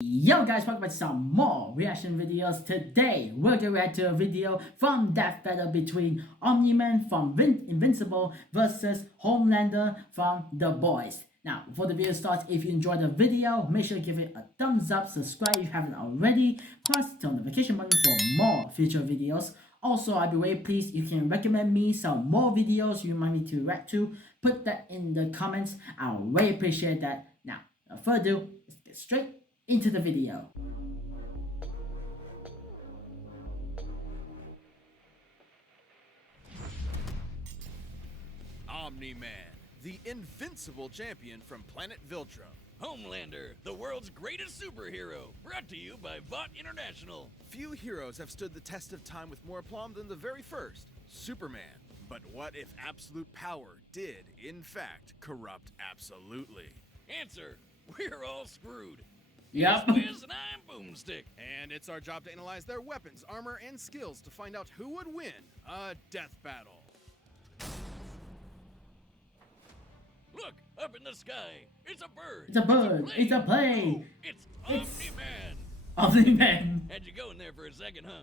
Yo guys, welcome back to some more reaction videos. Today, we're going to react to a video from Death Battle between Omni-Man from Invincible versus Homelander from The Boys. Now, before the video starts, if you enjoyed the video, make sure to give it a thumbs up, subscribe if you haven't already, plus turn the notification button for more future videos. Also, I'd be very pleased if you can recommend me some more videos you want me to react to. Put that in the comments. I'll really appreciate that. Now, without further ado, let's get straight into the video. Omni-Man, the invincible champion from planet Viltrum. Homelander, the world's greatest superhero, brought to you by Vought International. Few heroes have stood the test of time with more aplomb than the very first, Superman. But what if absolute power did, in fact, corrupt absolutely? Answer, we're all screwed. Yep. Wiz and I'm Boomstick. And it's our job to analyze their weapons, armor, and skills to find out who would win a death battle. Look, up in the sky. It's a bird. It's a bird. It's a plane. It's It's- Omni-Man. Omni-Man. Had you going there for a second, huh?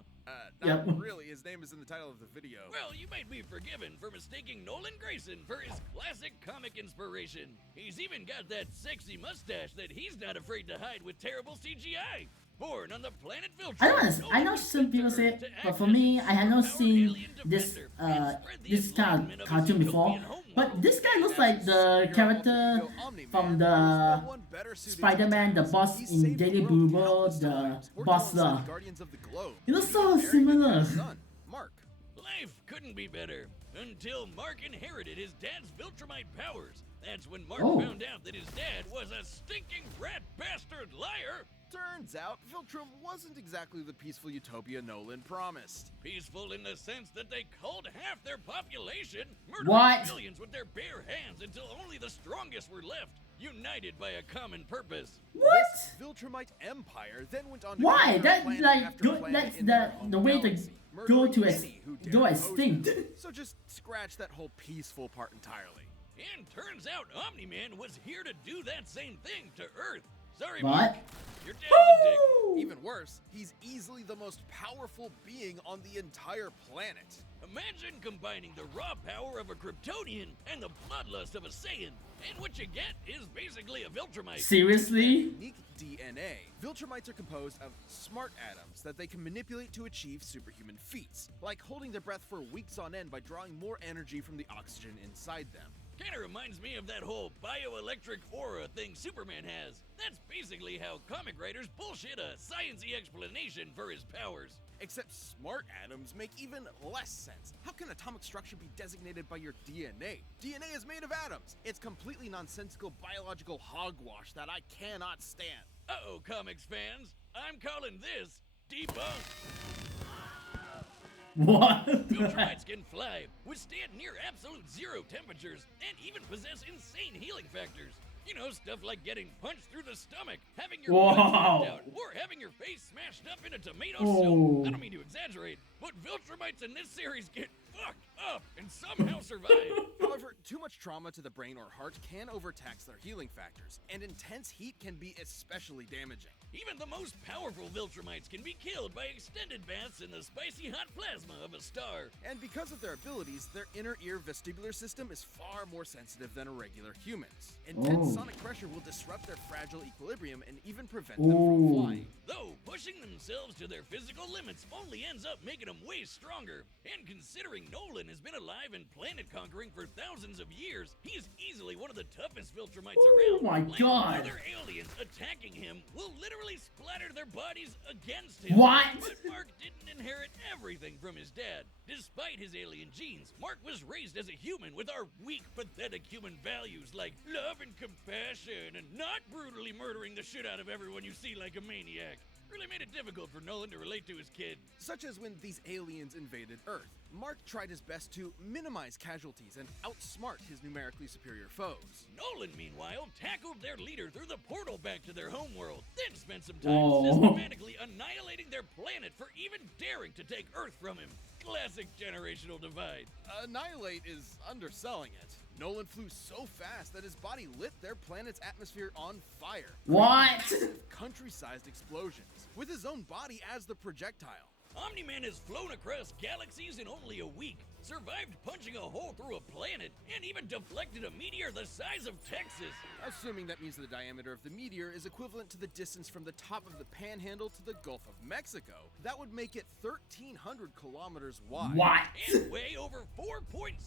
Not Yep. really, his name is in the title of the video. Well, you might be forgiven for mistaking Nolan Grayson for his classic comic inspiration. He's even got that sexy mustache that he's not afraid to hide with terrible CGI. Born on the planet Viltrum. I know some people say it, but for me, I had not seen this kind of cartoon before. But this guy looks like the character from the Spider-Man, the boss in Daily Bugle, the Bustler. He looks so similar. Life couldn't be better until Mark inherited his dad's Viltrumite powers. That's when Mark found out that his dad was a stinking rat bastard liar. Turns out, Viltrum wasn't exactly the peaceful utopia Nolan promised. Peaceful in the sense that they culled half their population, What? murdering millions with their bare hands until only the strongest were left, united by a common purpose. What? Viltrumite Empire then went on to Why? conquer That planet like after go, planet that's in their the home way to galaxy, go to murdering any who dared go oppose extinct. them. So just scratch that whole peaceful part entirely. And turns out Omni-Man was here to do that same thing to Earth. Sorry, What? Mark. Your dad's a dick. Woo! Even worse, he's easily the most powerful being on the entire planet. Imagine combining the raw power of a Kryptonian and the bloodlust of a Saiyan, and what you get is basically a Viltrumite. Seriously? Unique DNA. Viltrumites are composed of smart atoms that they can manipulate to achieve superhuman feats, like holding their breath for weeks on end by drawing more energy from the oxygen inside them. Kinda reminds me of that whole bioelectric aura thing Superman has. That's basically how comic writers bullshit a science-y explanation for his powers. Except smart atoms make even less sense. How can atomic structure be designated by your DNA? DNA is made of atoms. It's completely nonsensical biological hogwash that I cannot stand. Uh-oh, comics fans. I'm calling this debunked. What? Viltrumites can fly, withstand near absolute zero temperatures, and even possess insane healing factors. You know, stuff like getting punched through the stomach, having your blood Wow. sucked out, or having your face smashed up in a tomato Oh. soup. I don't mean to exaggerate, but Viltrumites in this series get fucked up and somehow survive. However, too much trauma to the brain or heart can overtax their healing factors, and intense heat can be especially damaging. Even the most powerful Viltrumites can be killed by extended baths in the spicy hot plasma of a star. And because of their abilities, their inner ear vestibular system is far more sensitive than a regular human's. Intense sonic pressure will disrupt their fragile equilibrium and even prevent them from flying. Though pushing themselves to their physical limits only ends up making them way stronger. And considering Nolan has been alive and planet conquering for thousands of years, he is easily one of the toughest Viltrumites around. my Like, God. Other aliens attacking him will literally splatter their bodies against him. What? But Mark didn't inherit everything from his dad. Despite his alien genes, Mark was raised as a human with our weak, pathetic human values like love and compassion and not brutally murdering the shit out of everyone you see like a maniac. Really made it difficult for Nolan to relate to his kid. Such as when these aliens invaded Earth. Mark tried his best to minimize casualties and outsmart his numerically superior foes. Nolan, meanwhile, tackled their leader through the portal back to their homeworld, then spent some time Whoa. systematically annihilating their planet for even daring to take Earth from him. Classic generational divide. Annihilate is underselling it. Nolan flew so fast that his body lit their planet's atmosphere on fire. What? Country-sized explosions, with his own body as the projectile. Omni-Man has flown across galaxies in only a week, survived punching a hole through a planet, and even deflected a meteor the size of Texas. Assuming that means the diameter of the meteor is equivalent to the distance from the top of the Panhandle to the Gulf of Mexico, that would make it 1,300 kilometers wide. What? And weigh over 4.6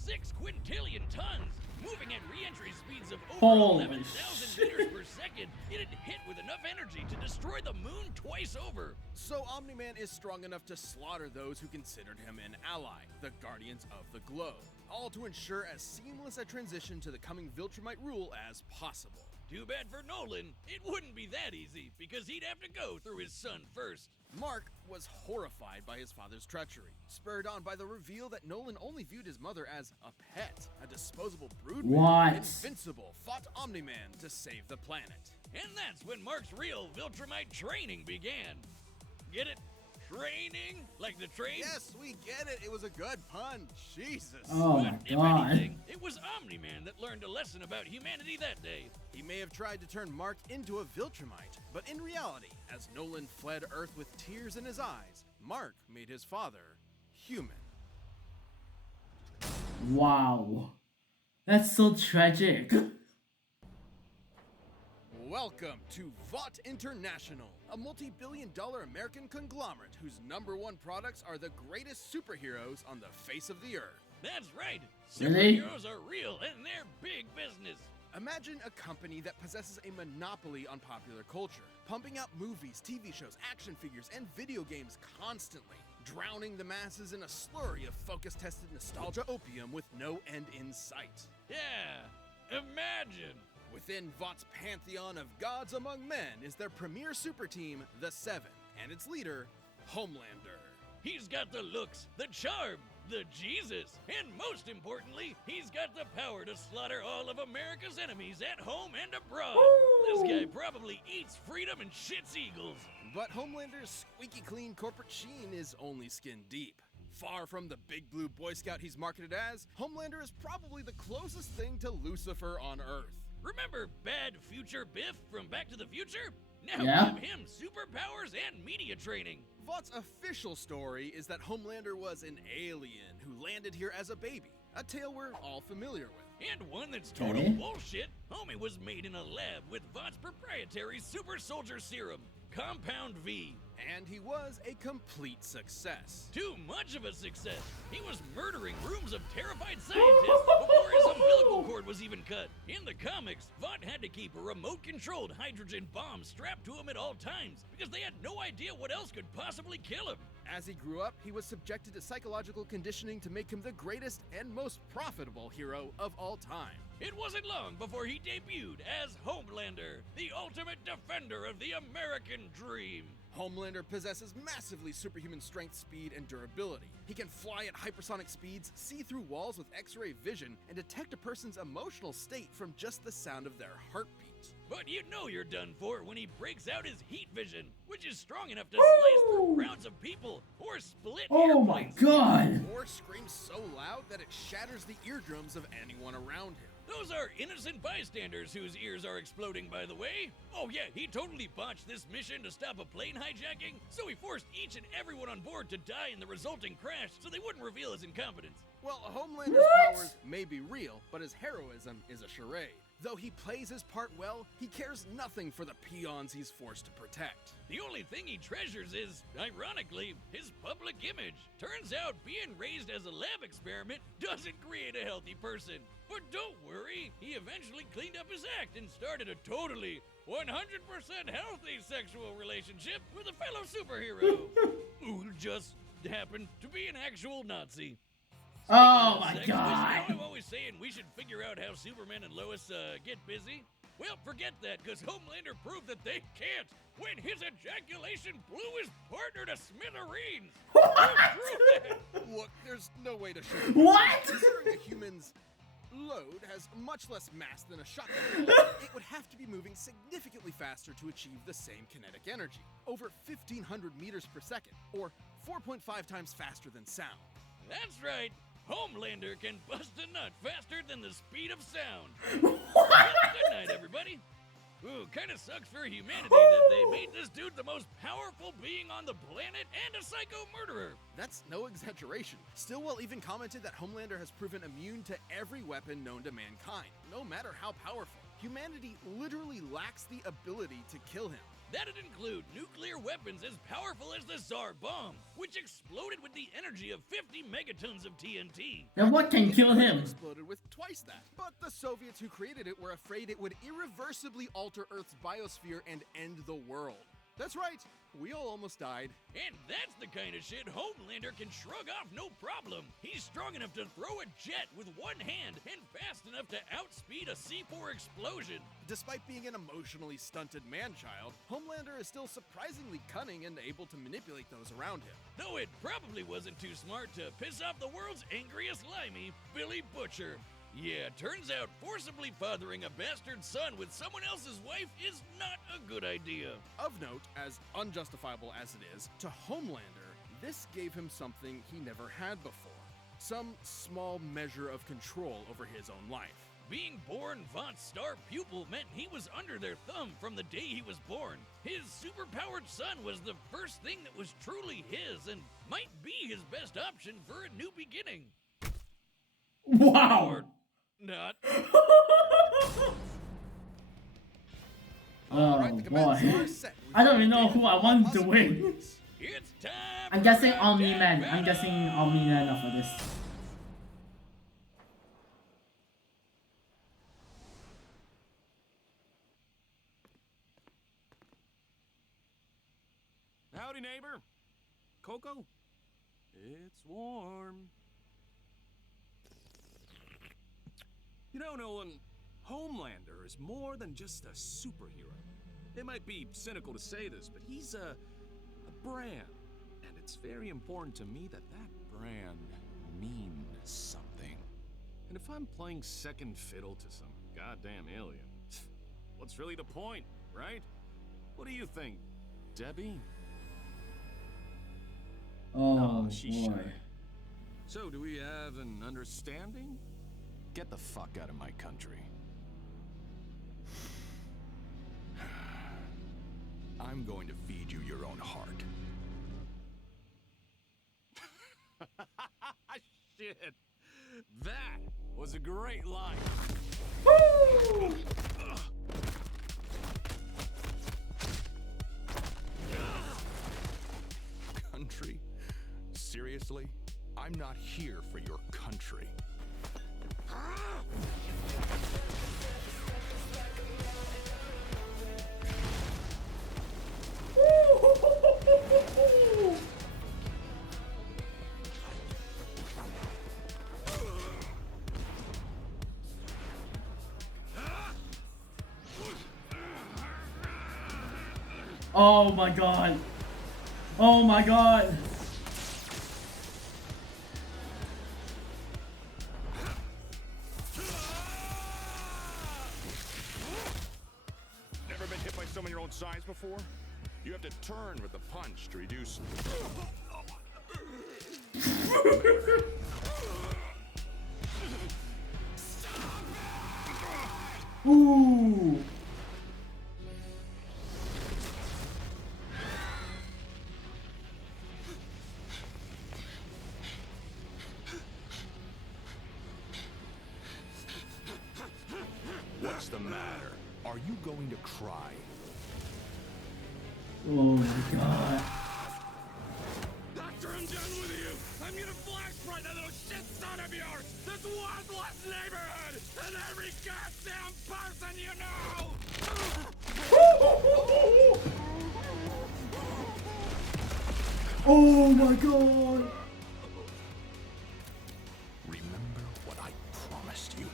quintillion tons. Moving at re-entry speeds of over Holy 11,000 meters per second, it had hit with enough energy to destroy the moon twice over. So Omni-Man is strong enough to slaughter those who considered him an ally, the Guardians of the Globe, all to ensure as seamless a transition to the coming Viltrumite rule as possible. Too bad for Nolan, it wouldn't be that easy, because he'd have to go through his son first. Mark was horrified by his father's treachery, spurred on by the reveal that Nolan only viewed his mother as a pet, a disposable brood. What? Invincible fought Omni-Man to save the planet. And that's when Mark's real Viltrumite training began. Get it? Training? Like the train? Yes, we get it. It was a good pun. Jesus. Oh my But if god. anything, it was Omni-Man that learned a lesson about humanity that day. He may have tried to turn Mark into a Viltrumite, but in reality, as Nolan fled Earth with tears in his eyes, Mark made his father human. Wow. That's so tragic. Welcome to Vought International, a multi-billion-dollar American conglomerate whose #1 products are the greatest superheroes on the face of the earth. That's right. Really? Superheroes are real and they're big business. Imagine a company that possesses a monopoly on popular culture, pumping out movies, TV shows, action figures, and video games constantly, drowning the masses in a slurry of focus-tested nostalgia opium with no end in sight. Yeah, imagine. Within Vought's pantheon of gods among men is their premier super team, the Seven, and its leader, Homelander. He's got the looks, the charm, the Jesus, and most importantly, he's got the power to slaughter all of America's enemies at home and abroad. This guy probably eats freedom and shits eagles. But Homelander's squeaky clean corporate sheen is only skin deep. Far from the big blue Boy Scout he's marketed as, Homelander is probably the closest thing to Lucifer on Earth. Remember Bad Future Biff from Back to the Future? Now Yeah. give him superpowers and media training. Vought's official story is that Homelander was an alien who landed here as a baby, a tale we're all familiar with. And one that's total Okay. bullshit. Homie was made in a lab with Vought's proprietary super soldier serum, Compound V. And he was a complete success. Too much of a success. He was murdering rooms of terrified scientists before his umbilical cord was even cut. In the comics, Vought had to keep a remote-controlled hydrogen bomb strapped to him at all times because they had no idea what else could possibly kill him. As he grew up, he was subjected to psychological conditioning to make him the greatest and most profitable hero of all time. It wasn't long before he debuted as Homelander, the ultimate defender of the American dream. Homelander possesses massively superhuman strength, speed, and durability. He can fly at hypersonic speeds, see through walls with X-ray vision, and detect a person's emotional state from just the sound of their heartbeat. But you know you're done for when he breaks out his heat vision, which is strong enough to slice through crowds of people or split Oh my airplanes. god. Or screams so loud that it shatters the eardrums of anyone around him. Those are innocent bystanders whose ears are exploding, by the way. Oh yeah, he totally botched this mission to stop a plane hijacking, so he forced each and everyone on board to die in the resulting crash so they wouldn't reveal his incompetence. Well, Homelander's What? powers may be real, but his heroism is a charade. Though he plays his part well, he cares nothing for the peons he's forced to protect. The only thing he treasures is, ironically, his public image. Turns out being raised as a lab experiment doesn't create a healthy person. But don't worry, he eventually cleaned up his act and started a totally 100% healthy sexual relationship with a fellow superhero who just happened to be an actual Nazi. Oh my Sex, you know, god. I'm always saying we should figure out how Superman and Lois get busy. Well, forget that, because Homelander proved that they can't when his ejaculation blew his partner to smithereens. Who proved that? Look, there's no way to show What? Considering a human's load has much less mass than a shotgun bullet, it would have to be moving significantly faster to achieve the same kinetic energy, over 1,500 meters per second, or 4.5 times faster than sound. That's right. Homelander can bust a nut faster than the speed of sound. What? Good night, everybody. Ooh, kinda sucks for humanity that they made this dude the most powerful being on the planet and a psycho murderer. That's no exaggeration. Stillwell even commented that Homelander has proven immune to every weapon known to mankind, no matter how powerful. Humanity literally lacks the ability to kill him. That'd include nuclear weapons as powerful as the Tsar bomb, which exploded with the energy of 50 megatons of TNT. Then what can kill him? Exploded with twice that. But the Soviets who created it were afraid it would irreversibly alter Earth's biosphere and end the world. That's right, we all almost died. And that's the kind of shit Homelander can shrug off no problem. He's strong enough to throw a jet with one hand and fast enough to outspeed a C4 explosion. Despite being an emotionally stunted man-child, Homelander is still surprisingly cunning and able to manipulate those around him. Though it probably wasn't too smart to piss off the world's angriest limey, Billy Butcher. Yeah, turns out forcibly fathering a bastard son with someone else's wife is not a good idea. Of note, as unjustifiable as it is, to Homelander, this gave him something he never had before. Some small measure of control over his own life. Being born Vought's star pupil meant he was under their thumb from the day he was born. His superpowered son was the first thing that was truly his and might be his best option for a new beginning. Wow. Or not. Oh the commands boy. are set. I don't even know who I want to win. It's time. I'm guessing for Omni-Man. Round I'm Down. guessing Omni-Man for this. Howdy, neighbor. Coco? It's warm. You know, Nolan, Homelander is more than just a superhero. It might be cynical to say this, but he's a brand. And it's very important to me that that brand means something. And if I'm playing second fiddle to some goddamn alien, what's really the point, right? What do you think, Debbie? Oh she's boy. shy. So, do we have an understanding? Get the fuck out of my country. I'm going to feed you your own heart. Shit. That was a great line. Woo! Country? Seriously? I'm not here for your country. Oh my god. Oh my god. Never been hit by someone your own size before? You have to turn with the punch to reduce. Ooh. What's the matter? Are you going to cry? Oh my god. Doctor, I'm done with you. I'm gonna flashpoint that little shit son of yours. This worthless neighborhood and every goddamn person you know. Oh my god. Remember what I promised you.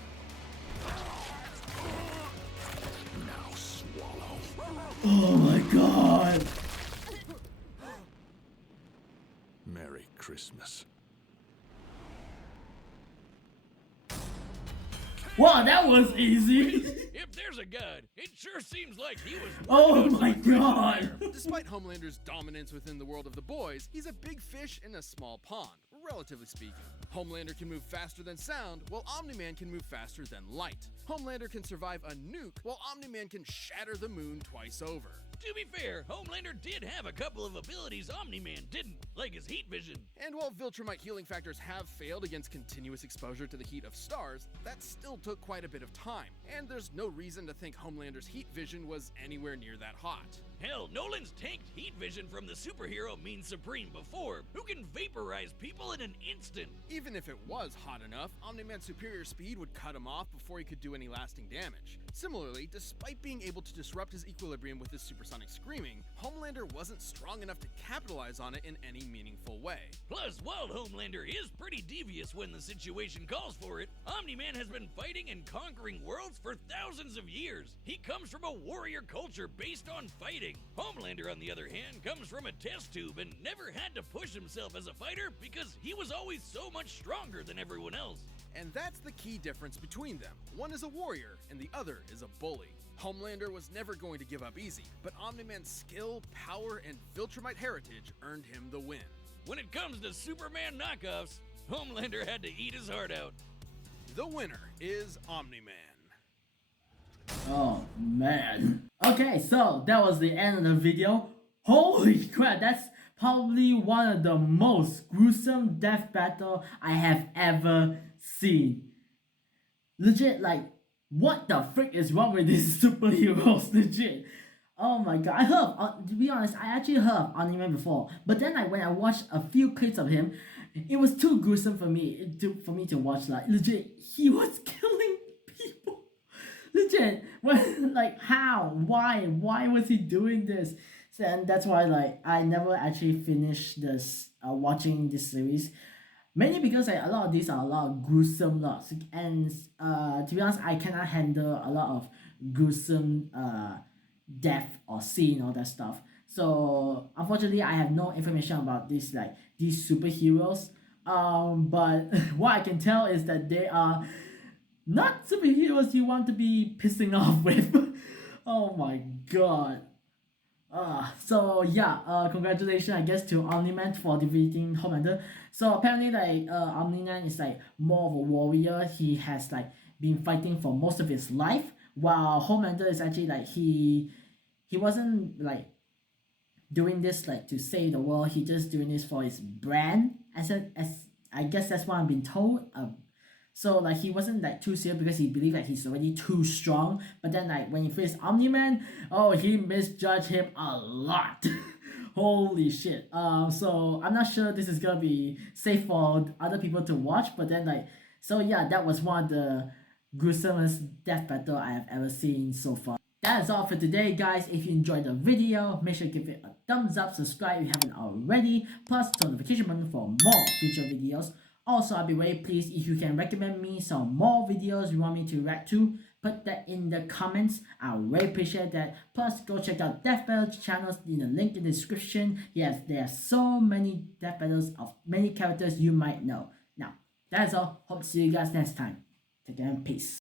Now swallow. Oh my god. Merry Christmas. Wow, that was easy. If there's a god, it sure seems like he was. Oh working on my some aggression god. there. Despite Homelander's dominance within the world of the boys, he's a big fish in a small pond, relatively speaking. Homelander can move faster than sound, while Omni-Man can move faster than light. Homelander can survive a nuke, while Omni-Man can shatter the moon twice over. To be fair, Homelander did have a couple of abilities Omni-Man didn't, like his heat vision. And while Viltrumite healing factors have failed against continuous exposure to the heat of stars, that still took quite a bit of time, and there's no reason to think Homelander's heat vision was anywhere near that hot. Hell, Nolan's tanked heat vision from the superhero Mean Supreme before, who can vaporize people in an instant. Even if it was hot enough, Omni-Man's superior speed would cut him off before he could do any lasting damage. Similarly, despite being able to disrupt his equilibrium with his supersonic screaming, Homelander wasn't strong enough to capitalize on it in any meaningful way. Plus, while Homelander is pretty devious when the situation calls for it, Omni-Man has been fighting and conquering worlds for thousands of years. He comes from a warrior culture based on fighting. Homelander, on the other hand, comes from a test tube and never had to push himself as a fighter because he was always so much stronger than everyone else. And that's the key difference between them. One is a warrior, and the other is a bully. Homelander was never going to give up easy, but Omni-Man's skill, power, and Viltrumite heritage earned him the win. When it comes to Superman knockoffs, Homelander had to eat his heart out. The winner is Omni-Man. Oh man. Okay, so that was the end of the video. Holy crap, that's probably one of the most gruesome death battle I have ever seen. Legit, like, what the frick is wrong with these superheroes? Legit. Oh my god, I heard of, to be honest, I actually heard of Omni-Man before, but then like when I watched a few clips of him, it was too gruesome for me to watch. Like, legit, he was killing people. Legit, like, how, why was he doing this? So, and that's why, like, I never actually finished this watching this series, mainly because like a lot of these are a lot of gruesome lots, and to be honest, I cannot handle a lot of gruesome death or scene, all that stuff. So unfortunately, I have no information about these superheroes. But what I can tell is that they are not superheroes you want to be pissing off with. Oh my god. So yeah, congratulations I guess to Omni-Man for defeating Homelander. So apparently like Omni-Man is like more of a warrior. He has like been fighting for most of his life, while Homelander is actually like he wasn't like doing this like to save the world. He just doing this for his brand, as I guess that's what I've been told. So like he wasn't like too serious because he believed that he's already too strong. But then like when he faced Omni-Man, oh, he misjudged him a lot. Holy shit. So I'm not sure this is gonna be safe for other people to watch. But then like, so yeah, that was one of the gruesomest death battle I have ever seen so far. That is all for today, guys. If you enjoyed the video, make sure to give it a thumbs up, subscribe if you haven't already, plus the notification button for more future videos. Also, I'll be very pleased if you can recommend me some more videos you want me to react to. Put that in the comments. I really appreciate that. Plus, go check out Death Battle channels in the link in the description. Yes, there are so many death battles of many characters you might know. Now, that's all. Hope to see you guys next time. Take care and peace.